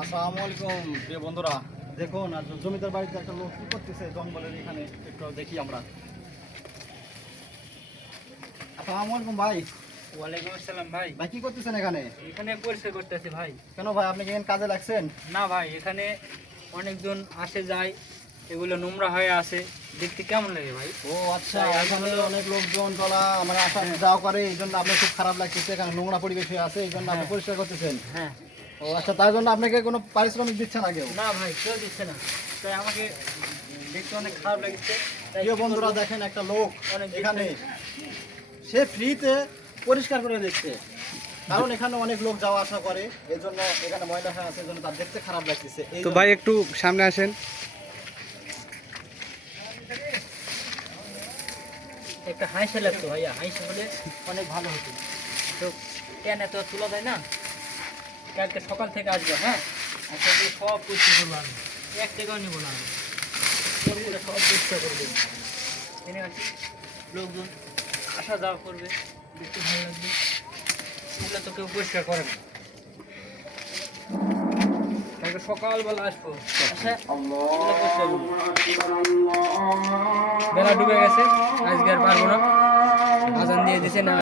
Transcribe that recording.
আসসালামু আলাইকুম প্রিয় বন্ধুরা, দেখুন আর জমিদার বাড়িতে একটা লোক কি করতেছে জঙ্গলের এখানে, একটু দেখি আমরা। আসসালামু আলাইকুম ভাই। ওয়ালাইকুম আসসালাম ভাই। ভাই কি করতেছেন এখানে? এখানে পরিষ্কার করতেছি ভাই। কেন ভাই, আপনি কি এখানে কাজে লাগছেন? না ভাই, এখানে অনেকজন আসে যায়, এগুলো নোংরা হয়ে আসে, দেখতে কেমন লাগে ভাই? ও আচ্ছা, এখানে অনেক লোকজন চলা মানে আসা যাওয়া করে, এই জন্য আপনার খুব খারাপ লাগতেছে, এখানে নোংরা পরিবেশ হয়ে আছে, এই জন্য আপনি হ্যাঁ। পরিষ্কার করতেছেন। হ্যাঁ। ও আচ্ছা, তার জন্য আপনাকে কোনো পারিশ্রমিক দিচ্ছে না কেউ? না ভাই, কেউ দিচ্ছে না, তাই আমাকে দেখতে অনেক খারাপ লাগছে। তাই প্রিয় কি বন্ধুরা করবো? দেখেন, একটা লোক অনেক এখানে সে ফ্রিতে পরিষ্কার করে দিচ্ছে, কারণ এখানে অনেক লোক যাওয়া আসা করে, এই জন্য এখানে ময়লা হয়ে আছে, এই জন্য তার দেখতে খারাপ লাগতেছে। এই তো জন্য- ভাই একটু সামনে আসেন। একটা হাঁসে লাগতো ভাইয়া, হাঁসে হলে অনেক ভালো হতো। তো কেন এত তোলা যায় না? কালকে সকাল থেকে আসবো, হ্যাঁ, আজকে দিয়ে সব পরিষ্কার করবো আমি, এক টাকাও নেবো না আমি, সব করে সব পরিষ্কার করবো। এনে আছি, লোকজন আসা যাওয়া করবে, দেখতে ভালো লাগবে। এগুলো তো কেউ পরিষ্কার করে না। কালকে সকালবেলা আসবো, এসে এগুলো পরিষ্কার করবো। বেলা ডুবে গেছে, আজকে আর পারবো না, আজান দিয়ে দিছে না।